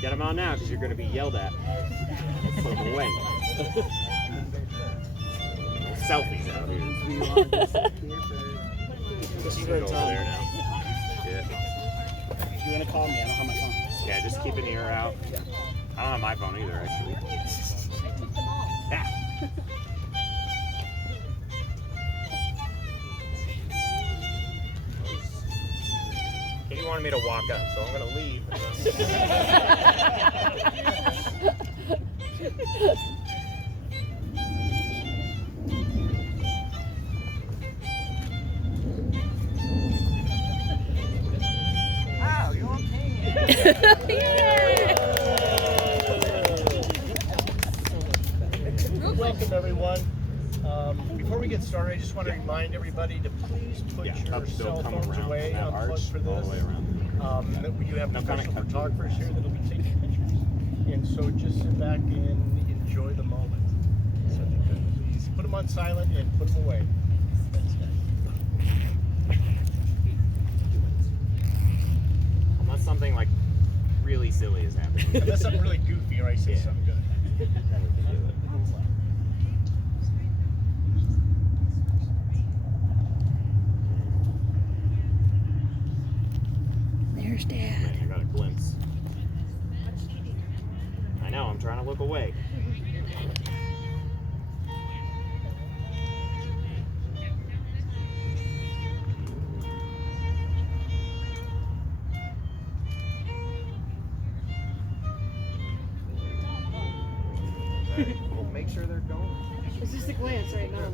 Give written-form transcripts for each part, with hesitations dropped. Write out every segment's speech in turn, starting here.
Get them on now, because you're going to be yelled at. Put them away. Selfies out here. This is You where can it's go over on. there now. Yeah. You're gonna call me. I don't have my phone. Yeah, just keep an ear out. I don't have my phone either, actually. Ah. Katie wanted me to walk up, so I'm gonna leave. Wow, you're Welcome, everyone. Before we get started, I just want to remind everybody to please put your cell phones away, unplug for this. We do have professional photographers here that'll be taking pictures, and so just sit back and enjoy the moment. So if you could please put them on silent and put them away. Unless something like really silly is happening. Unless something really goofy or I say something good. Then we can do it. There's Dad. Man, I got a glimpse. I know, I'm trying to look away. Right. Well, make sure they're going. It's just a glance right now.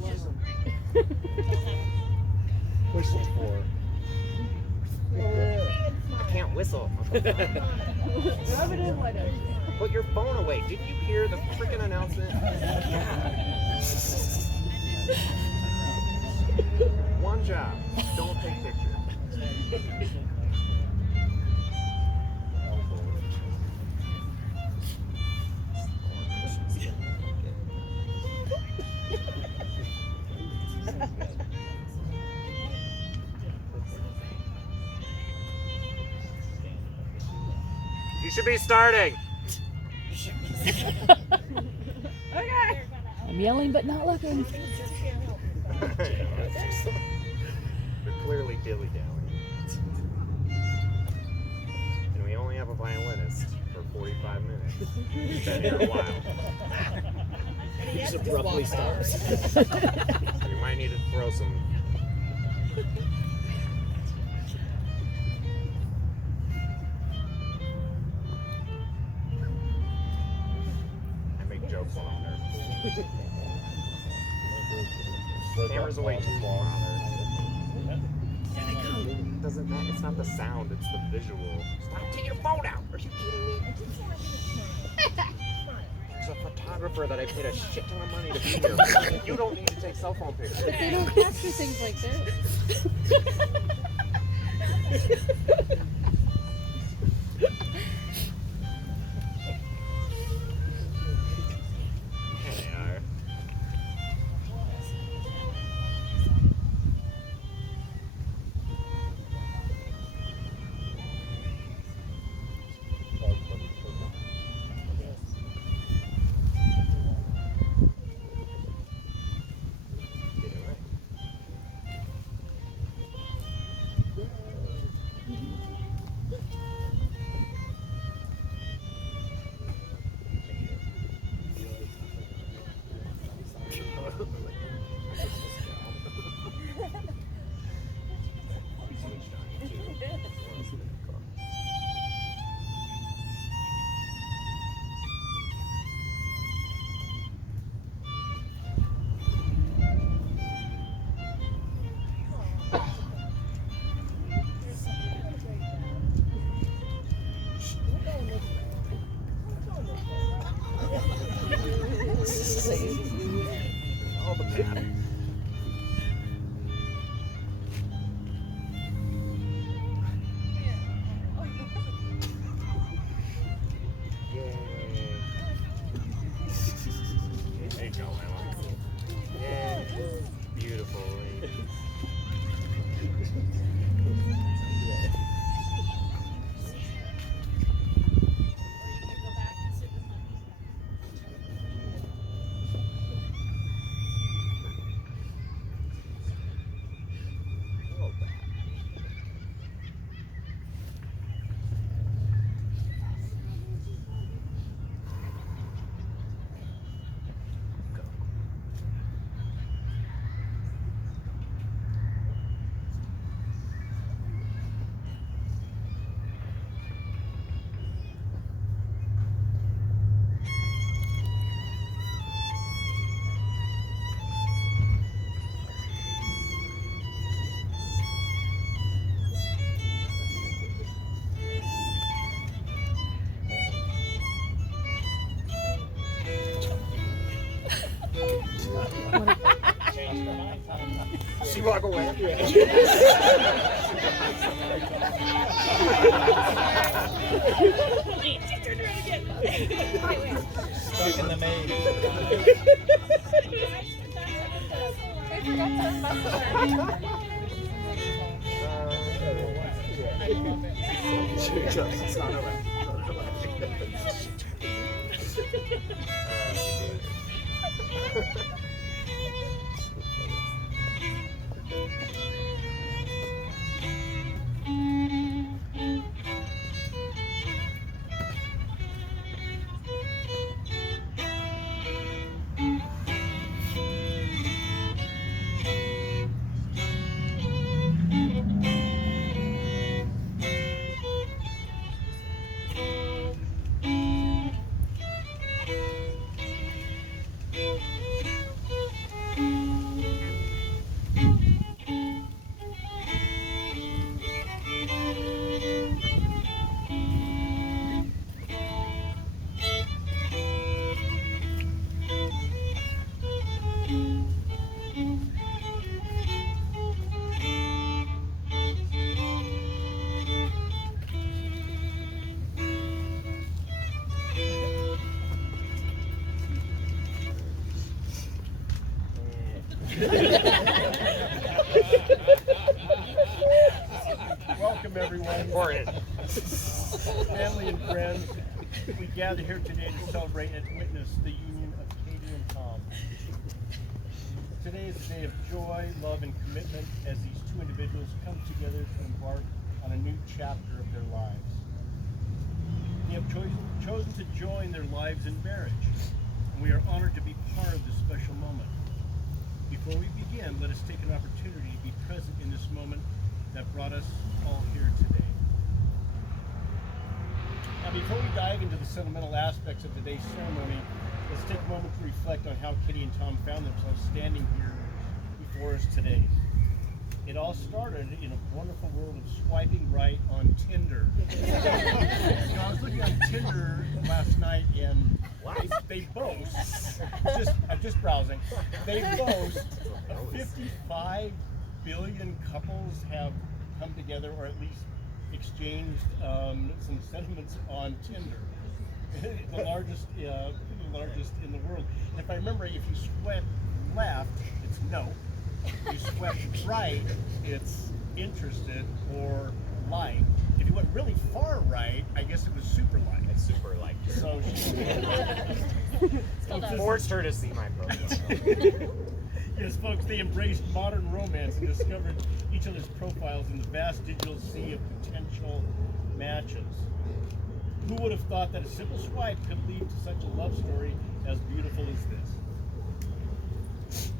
Whistle for. I can't whistle. Rub it in like a... Put your phone away. Didn't you hear the freaking announcement? One job. Don't take pictures. You should be starting. Okay. I'm yelling but not looking. They're clearly dilly-dallying. And we only have a violinist for 45 minutes. He's been here a while. He just abruptly stops. We might need to throw some. I make jokes while I'm nervous. Camera's away too long. It doesn't matter. It's not the sound, it's the visual. Stop taking your phone out. Are you kidding me? There's a photographer that I paid a shit ton of money to be here. You don't need to take cell phone pictures. But they don't capture things like this. Here they are. Did it right. walk away. Stuck in the maze. It's not Welcome everyone. Family and friends, we gather here today to celebrate and witness the union of Katie and Tom. Today is a day of joy, love, and commitment as these two individuals come together to embark on a new chapter of their lives. They have chosen to join their lives in marriage, and we are honored to be part of this special moment. Before we begin, let us take an opportunity to be present in this moment that brought us all here today. Now, before we dive into the sentimental aspects of today's ceremony, let's take a moment to reflect on how Katie and Tom found themselves standing here before us today. It all started in a wonderful world of swiping right on Tinder. I was looking on Tinder last night, and they boast, I'm just browsing, they boast 55 billion couples have come together, or at least exchanged some sentiments on Tinder. the largest in the world. And if I remember, if you swipe left, it's no. If you swipe right, it's interested or like. If you went really far right, I guess it was super like. I super liked her. So she Forced her to see my profile. Yes, folks, they embraced modern romance and discovered each other's profiles in the vast digital sea of potential matches. Who would have thought that a simple swipe could lead to such a love story as beautiful as this?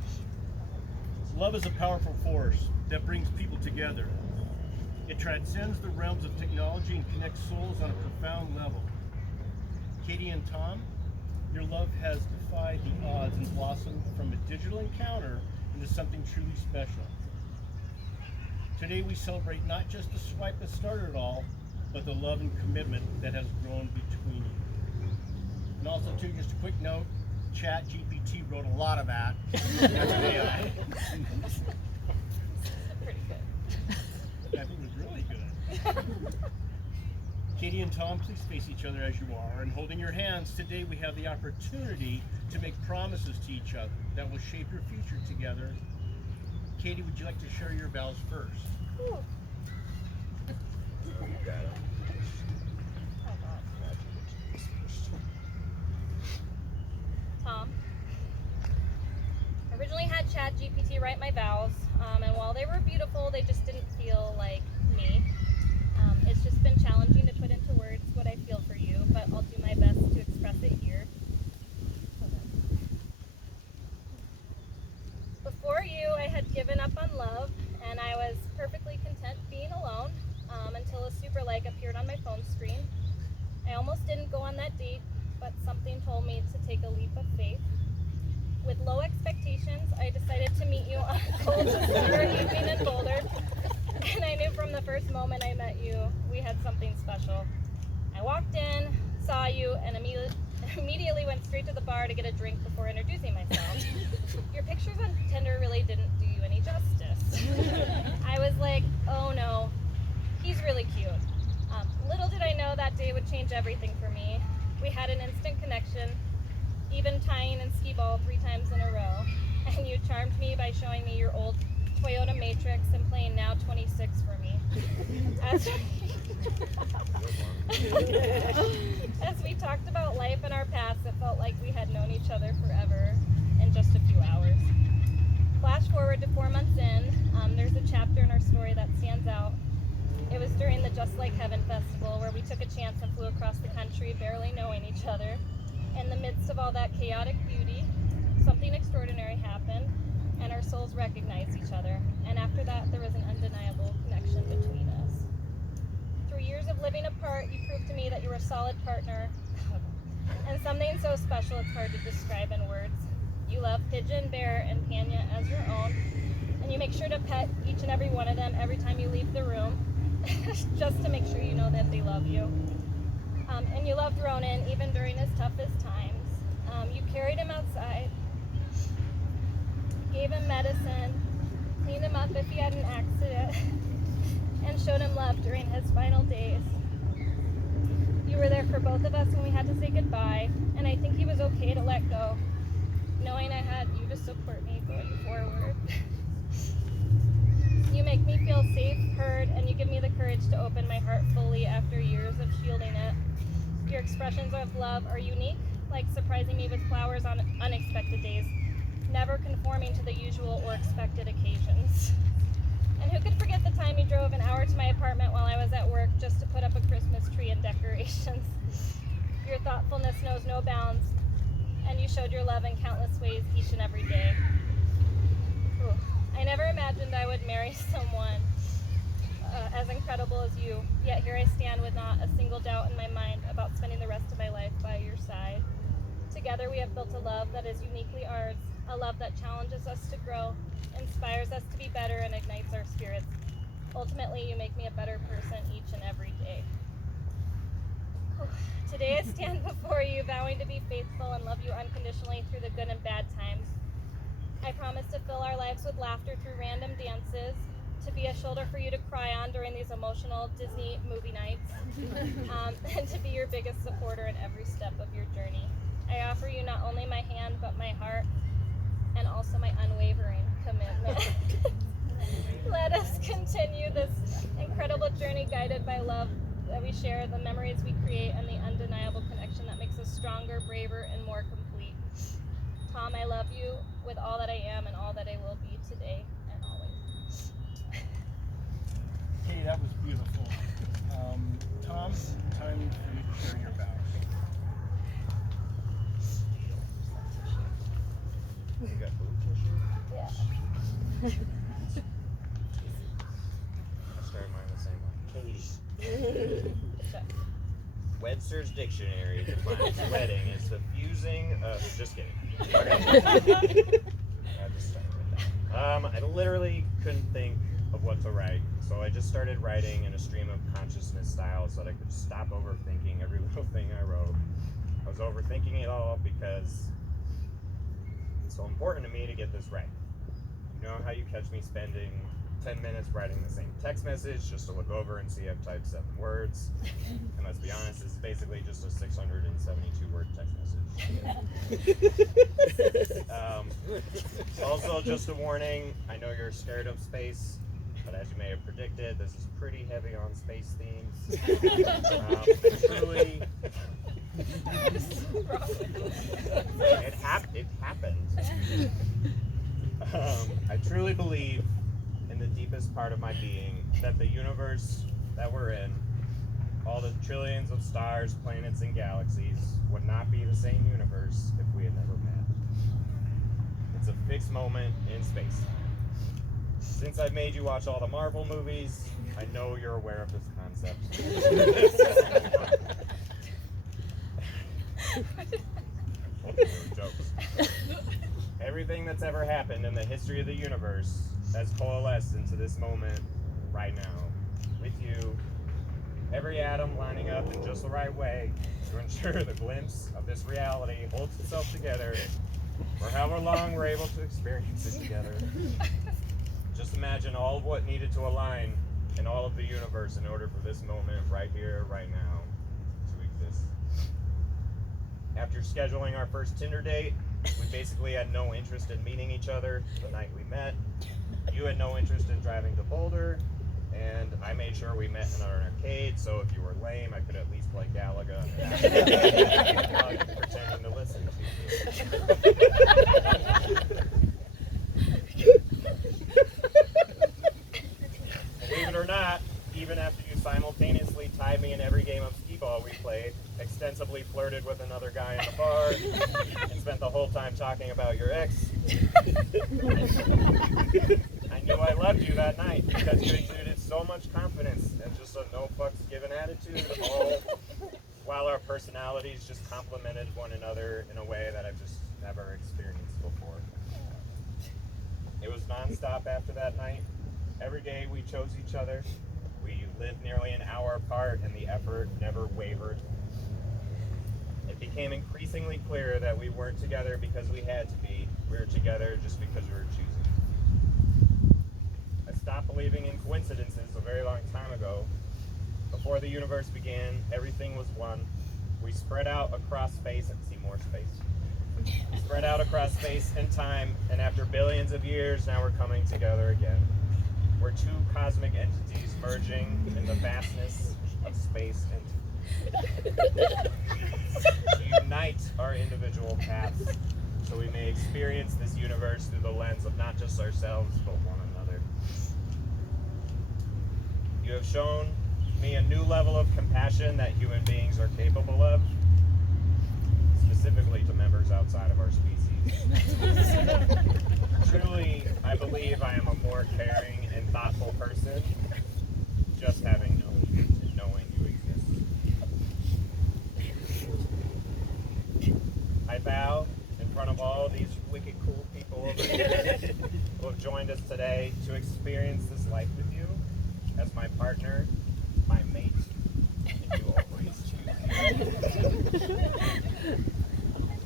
Love is a powerful force that brings people together. It transcends the realms of technology and connects souls on a profound level. Katie and Tom, your love has defied the odds and blossomed from a digital encounter into something truly special. Today we celebrate not just the swipe that started it all, but the love and commitment that has grown between you. And also too, just a quick note, ChatGPT wrote a lot of that. Pretty good. I think it was really good. Katie and Tom, please face each other as you are, and holding your hands, today we have the opportunity to make promises to each other that will shape your future together. Katie, would you like to share your vows first? Ooh. Tom, I originally had ChatGPT write my vows, and while they were beautiful, they just didn't feel like me. It's just been challenging to put into words what I feel for you, but I'll do my best to express it here. Before you, I had given up on love, and I was perfectly content being alone until a super like appeared on my phone screen. I almost didn't go on that date, but something told me to take a leap of faith. With low expectations, I decided to meet you on a cold December evening in Boulder, and I knew from the first moment I met you, we had something special. I walked in, saw you, and immediately went straight to the bar to get a drink before introducing myself. Your pictures on Tinder really didn't do you any justice. I was like, oh no, he's really cute. Little did I know that day would change everything for me. We had an instant connection, even tying in skee ball 3 times in a row. And you charmed me by showing me your old Toyota Matrix and playing Now 26 for me. As we talked about life and our past, it felt like we had known each other forever in just a few hours. Flash forward to 4 months in, there's a chapter in our story that stands out. It was during the Just Like Heaven festival where we took a chance and flew across the country barely knowing each other. In the midst of all that chaotic beauty, something extraordinary happened and our souls recognized each other. And after that, there was an undeniable connection between us. Through years of living apart, you proved to me that you were a solid partner and something so special it's hard to describe in words. You love Pigeon, Bear, and Panya as your own, and you make sure to pet each and every one of them every time you leave the room, just to make sure you know that they love you. And you loved Ronan even during his toughest times. You carried him outside, gave him medicine, cleaned him up if he had an accident, and showed him love during his final days. You were there for both of us when we had to say goodbye, and I think he was okay to let go, knowing I had you to support me going forward. You make me feel safe, heard, and you give me the courage to open my heart fully after years of shielding it. Your expressions of love are unique, like surprising me with flowers on unexpected days, never conforming to the usual or expected occasions. And who could forget the time you drove an hour to my apartment while I was at work just to put up a Christmas tree and decorations? Your thoughtfulness knows no bounds, and you showed your love in countless ways each and every day. Ooh. I never imagined I would marry someone as incredible as you, yet here I stand with not a single doubt in my mind about spending the rest of my life by your side. Together we have built a love that is uniquely ours, a love that challenges us to grow, inspires us to be better, and ignites our spirits. Ultimately, you make me a better person each and every day. Today I stand before you, vowing to be faithful and love you unconditionally through the good and bad times. I promise to fill our lives with laughter through random dances, to be a shoulder for you to cry on during these emotional Disney movie nights, and to be your biggest supporter in every step of your journey. I offer you not only my hand, but my heart, and also my unwavering commitment. Let us continue this incredible journey guided by love that we share, the memories we create, and the undeniable connection that makes us stronger, braver, and more complete. Tom, I love you with all that I am and all that I will be today and always. Hey, that was beautiful. Tom, time for you to share your vows. You got food tissue? Yeah. I started mine the same way. Webster's Dictionary defines wedding as the fusing of. Just kidding. Okay. I just started with that. I literally couldn't think of what to write, so I just started writing in a stream of consciousness style so that I could stop overthinking every little thing I wrote. I was overthinking it all because it's so important to me to get this right. You know how you catch me spending 10 minutes writing the same text message just to look over and see I've typed 7 words. And let's be honest, this is basically just a 672 word text message. Also, just a warning, I know you're scared of space, but as you may have predicted, this is pretty heavy on space themes. It happened. I truly believe in the deepest part of my being that the universe that we're in, all the trillions of stars, planets, and galaxies would not be the same universe if we had never met. It's a fixed moment in space. Since I've made you watch all the Marvel movies, I know you're aware of this concept. Jokes. Everything that's ever happened in the history of the universe has coalesced into this moment right now, with you every atom lining up in just the right way to ensure the glimpse of this reality holds itself together for however long we're able to experience it together. Just imagine all of what needed to align in all of the universe in order for this moment right here, right now, to exist. After scheduling our first Tinder date, we basically had no interest in meeting each other the night we met. You had no interest in driving to Boulder, and I made sure we met in an arcade, so if you were lame, I could at least play Galaga while you pretending to listen to you. Believe it or not, even after you simultaneously tied me in every game of skee-ball we played, extensively flirted with another guy in the bar, and spent the whole time talking about your ex, I knew I loved you that night because you exuded so much confidence and just a no fucks given attitude, all while our personalities just complemented one another in a way that I've just never experienced before. It was nonstop after that night. Every day we chose each other. We lived nearly an hour apart and the effort never wavered. It became increasingly clear that we weren't together because we had to be. We were together just because we were choosing. I stopped believing in coincidences a very long time ago. Before the universe began, everything was one. We spread out across space and see more space. We spread out across space and time, and after billions of years, now we're coming together again. We're two cosmic entities merging in the vastness of space and to unite our individual paths so we may experience this universe through the lens of not just ourselves, but one another. You have shown me a new level of compassion that human beings are capable of, specifically to members outside of our species. Truly, I believe I am a more caring and thoughtful person, just having known you and knowing you exist. I vow in front of all these wicked cool people over here who have joined us today to experience this life with you as my partner, my mate, and you always choose.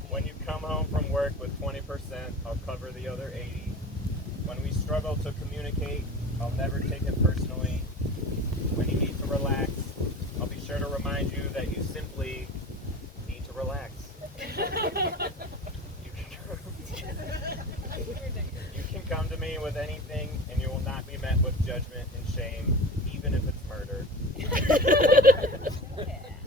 When you come home from work with 20%, I'll cover the other 80. When we struggle to communicate, I'll never take it personally. When you need to relax, I'll be sure to remind you that you simply need to relax. You can come to me with anything, and you will not be met with judgment and shame, even if it's murder.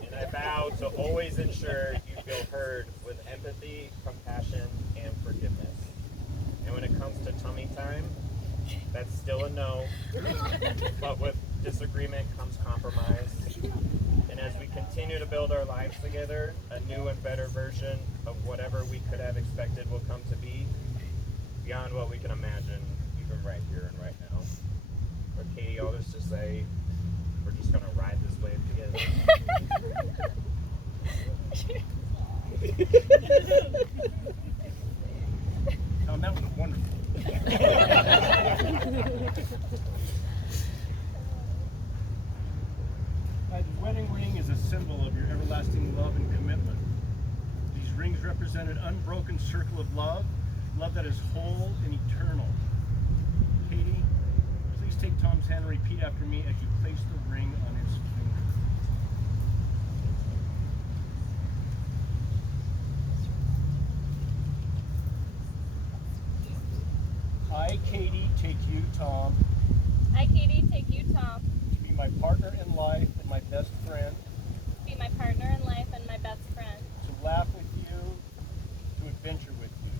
And I vow to always ensure you feel heard with empathy, compassion, and forgiveness. And when it comes to tummy time, that's still a no, but with disagreement comes compromise. And as we continue to build our lives together, a new and better version of whatever we could have expected will come to be, beyond what we can imagine, even right here and right now. But Katie, all this to say, we're just gonna ride this wave together. Tom, that was wonderful. The wedding ring is a symbol of your everlasting love and commitment. These rings represent an unbroken circle of love, love that is whole and eternal. Katie, please take Tom's hand and repeat after me as you place the ring on his finger. I, Katie, take you, Tom, I, Katie, take you, Tom, to be my partner in life and my best friend, to be my partner in life and my best friend, to laugh with you, to adventure with you,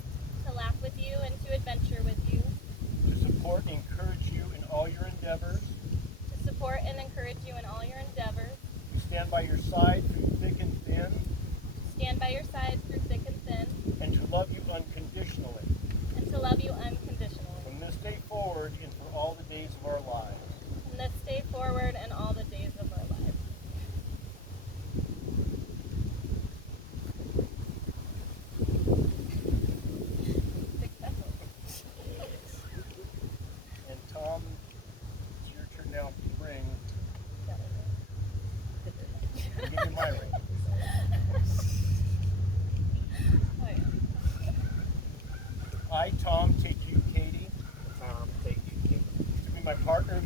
to laugh with you and to adventure with you, to support and encourage you in all your endeavors, to support and encourage you in all your endeavors, to stand by your side through thick and thin, to stand by your side through thick and thin, and to love you unconditionally, and to love you unconditionally, from this day forward and for all the days of our lives. from this day forward and all the days of our lives. And Tom, it's your turn now for the ring.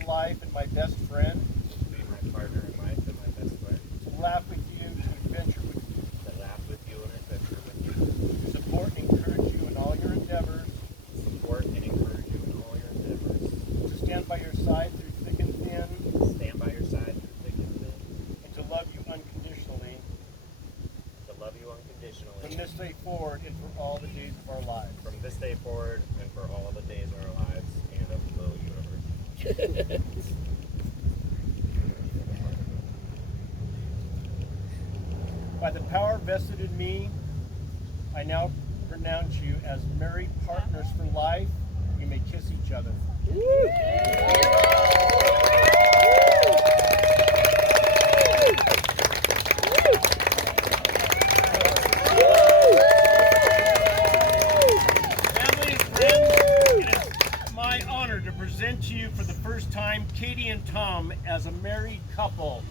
life and my best friend. To be my partner in life and my best friend. To laugh with you, to adventure with you. To laugh with you and adventure with you. To support and encourage you in all your endeavors. Support and encourage you in all your endeavors. To stand by your side through thick and thin. Stand by your side through thick and thin. And to love you unconditionally. To love you unconditionally. From this day forward and for all the days of our lives. From this day forward and for all the days of our lives and of the universe. By the power vested in me, I now pronounce you as married partners for life. You may kiss each other. Family and friends, it is my honor to present to you for the first time Katie and Tom as a married couple.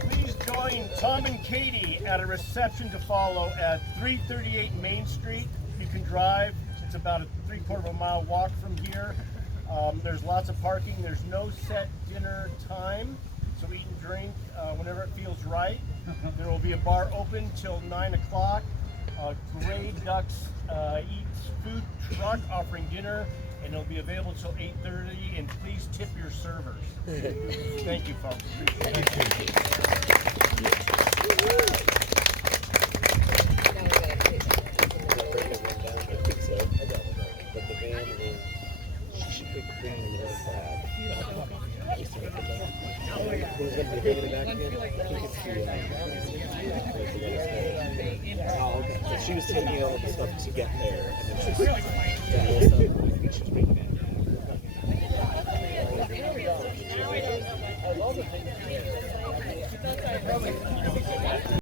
Please join Tom and Katie at a reception to follow at 338 Main Street. You can drive. It's about a 3/4 mile walk from here. There's lots of parking. There's no set dinner time, so eat and drink whenever it feels right. There will be a bar open till 9 o'clock. Gray Ducks Eats food truck offering dinner, and it'll be available till 8:30. And please tip your servers. Thank you, folks. Appreciate it. She was taking all the stuff to get there, and then she's done all the stuff. I think she's making it.